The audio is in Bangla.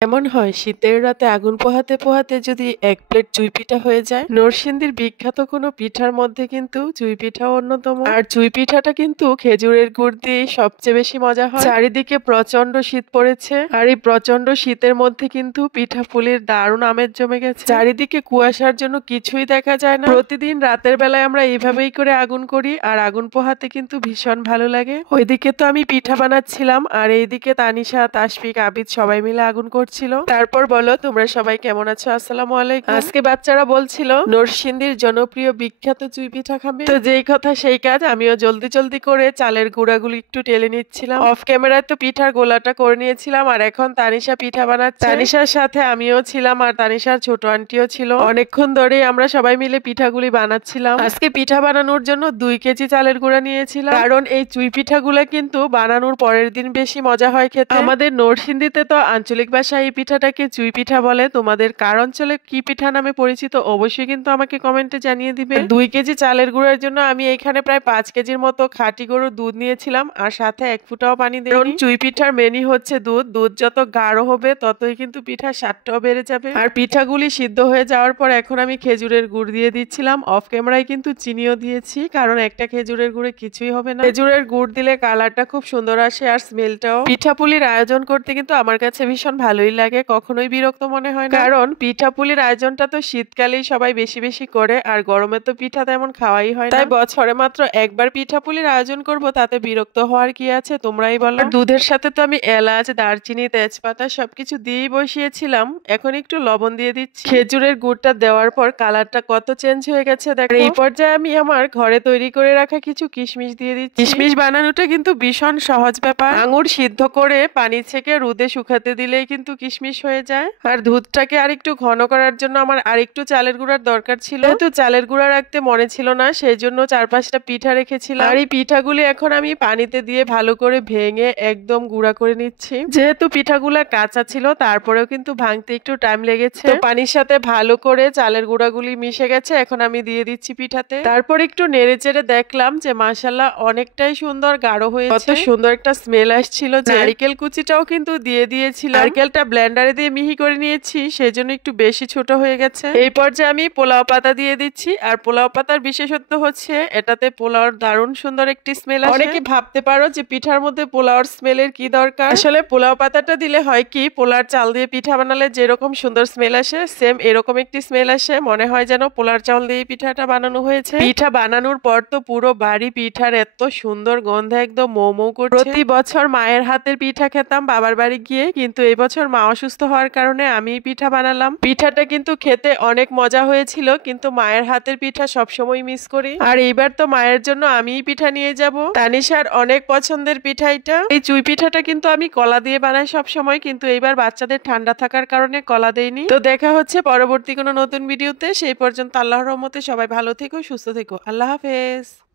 এমন হয় শীতের রাতে আগুন পোহাতে পোহাতে যদি এক প্লেট চুই পিঠা হয়ে যায়। নরসিংদীর বিখ্যাত কোনো পিঠার মধ্যে কিন্তু চুই পিঠাও অন্যতম। আর চুই পিঠাটা কিন্তু খেজুরের গুড় দিয়ে সবচেয়ে বেশি মজা হয়। চারিদিকে প্রচন্ড শীত পড়েছে, আর এই প্রচন্ড শীতের মধ্যে কিন্তু পিঠা পুলির দারুণ আমেজ জমে গেছে। চারিদিকে কুয়াশার জন্য কিছুই দেখা যায় না। প্রতিদিন রাতের বেলায় আমরা এইভাবেই করে আগুন করি, আর আগুন পোহাতে কিন্তু ভীষণ ভালো লাগে। ওইদিকে তো আমি পিঠা বানাচ্ছিলাম, আর এইদিকে তানিশা, তাসফিক, আবিদ সবাই মিলে আগুন করছিল। তারপর বলো তোমরা সবাই কেমন আছো? আসসালামু আলাইকুম। আজকে বাচ্চারা বলছিল নরসিংদীর জনপ্রিয় বিখ্যাত চুই পিঠা খাবে, তো যেই কথা সেই কাজ। আমিও জলদি জলদি করে চালের গুঁড়াগুলো একটু টেলে নিচ্ছিলাম। অফ ক্যামেরায় তো পিঠার গোলাটা করে নিয়েছিলাম, আর এখন তানিশা পিঠা বানাচ্ছে। তানিশার সাথে আমিও ছিলাম, আর তানিশার ছোট আন্টিও ছিল। অনেকক্ষণ ধরেই আমরা সবাই মিলে পিঠাগুলি বানাচ্ছিলাম। আজকে পিঠা বানানোর জন্য 2 কেজি চালের গুঁড়া নিয়েছিলাম, কারণ এই চুই পিঠাগুলো কিন্তু বানানোর পরের দিন বেশি মজা হয় খেতে। আমাদের নরসিংদীতে তো আঞ্চলিক ভাষায় এই পিঠাটাকে চুই পিঠা বলে। তোমাদের কার অঞ্চলে কি পিঠা নামে পরিচিত অবশ্যই কিন্তু আমাকে কমেন্টে জানিয়ে দিবে। 2 কেজি চালের গুঁড়ার জন্য আমি এখানে প্রায় 5 কেজির মতো খাঁটি গরুর দুধ নিয়েছিলাম, আর সাথে 1 ফুটাও পানি দিইনি। চুই পিঠার মেনি হচ্ছে দুধ। দুধ যত গাঢ় হবে ততই কিন্তু পিঠার স্বাদটাও বেড়ে যাবে। আর পিঠাগুলি সিদ্ধ হয়ে যাওয়ার পর এখন আমি খেজুরের গুড় দিয়ে দিচ্ছিলাম। অফ ক্যামেরায় কিন্তু চিনিও দিয়েছি, কারণ একটা খেজুরের গুড়ে কিছুই হবে না। খেজুরের গুড় দিলে কালারটা খুব সুন্দর আসে, আর স্মেলটাও। পিঠাপুলির আয়োজন করতে কিন্তু আমার কাছে ভীষণ ভালোই লাগে, কখনোই বিরক্ত মনে হয় না। কারণ পিঠাপুলির আয়োজনটা তো শীতকালেই সবাই বেশি বেশি করে, আর গরমে তো পিঠা তেমন খাওয়াই হয় না। তাই বছরে মাত্র একবার পিঠাপুলির আয়োজন করব, তাতে বিরক্ত হওয়ার কি আছে তোমরাই বলো। দুধের সাথে তো আমি এলাচ, দারচিনি, তেজপাতা সবকিছু দিয়েই বসিয়েছিলাম। এখন একটু লবণ দিয়ে দিচ্ছি। খেজুরের গুড়টা দেওয়ার পর কালারটা কত চেঞ্জ হয়ে গেছে দেখো। এই পর্যায়ে আমি আমার ঘরে তৈরি করে রাখা কিছু কিশমিশ দিয়ে দিচ্ছি। কিশমিশ বানানোটা কিন্তু ভীষণ সহজ ব্যাপার। আঙুর সিদ্ধ করে পানি ছেঁকে রোদে শুকাতে দিলেই কিন্তু কিশমিশ হয়ে যায়। আর দুধটাকে আরেকটু ঘন করার জন্য আমার আরেকটু চালের গুঁড়ার দরকার ছিল, যেহেতু চালের গুঁড়া রাখতে মনে ছিল না, সেই জন্য 4-5টা পিঠা রেখেছিলাম। আর এই পিঠাগুলি এখন আমি পানিতে দিয়ে ভালো করে ভেঙে একদম গুঁড়া করে নিচ্ছি। যেহেতু পিঠাগুলা কাঁচা ছিল, তারপরেও কিন্তু ভাঙতে একটু টাইম লেগেছে। তো পানির সাথে ভালো করে চালের গুঁড়াগুলি মিশে গেছে, এখন আমি দিয়ে দিচ্ছি পিঠাতে। তারপর একটু নেড়ে চেড়ে দেখলাম যে মাশাআল্লাহ অনেকটাই সুন্দর গাঢ় হয়েছে। কত সুন্দর একটা স্মেল আসছিল। নারকেল কুচিটাও কিন্তু দিয়ে দিয়েছিলাম। নারকেলটা ব্লেন্ডারে দিয়ে মিহি করে নিয়েছি, সেজন্য একটু বেশি ছোট হয়ে গেছে। এই পর্যায়ে আমি পোলাও পাতা দিয়ে দিচ্ছি। আর পোলাও পাতার বিশেষত্ব হচ্ছে এটাতে পোলাওর দারুণ সুন্দর একটি স্মেল আসে। অনেকে ভাবতে পারো যে পিঠার মধ্যে পোলাওর স্মেলের কি দরকার। আসলে পোলাও পাতাটা দিলে হয় কি, পোলার চাল দিয়ে পিঠা বানালে যেরকম সুন্দর স্মেল আসে, সেম এরকম একটি স্মেল আসে। মনে হয় যেন পোলার চাল দিয়ে পিঠাটা বানানো হয়েছে। পিঠা বানানোর পর তো পুরো বাড়ি পিঠার এত সুন্দর গন্ধে একদম মৌ মৌ করছে। প্রতি বছর মায়ের হাতের পিঠা খেতাম বাবার বাড়ি গিয়ে, কিন্তু এই বছর মা অসুস্থ হওয়ার কারণে আমি পিঠা বানালাম। পিঠাটা কিন্তু খেতে অনেক মজা হয়েছিল, কিন্তু মায়ের হাতের পিঠা সবসময় মিস করি। আর এইবার তো মায়ের জন্য আমিই পিঠা নিয়ে যাব। তানিশার অনেক পছন্দের পিঠা এটা। এই চুই পিঠাটা কিন্তু আমি কলা দিয়ে বানাই সব সময়, কিন্তু এইবার বাচ্চাদের ঠান্ডা থাকার কারণে কলা দেইনি। তো দেখা হচ্ছে পরবর্তী কোনো নতুন ভিডিওতে। সেই পর্যন্ত আল্লাহর রহমতে সবাই ভালো থেকো, সুস্থ থেকো। আল্লাহ হাফেজ।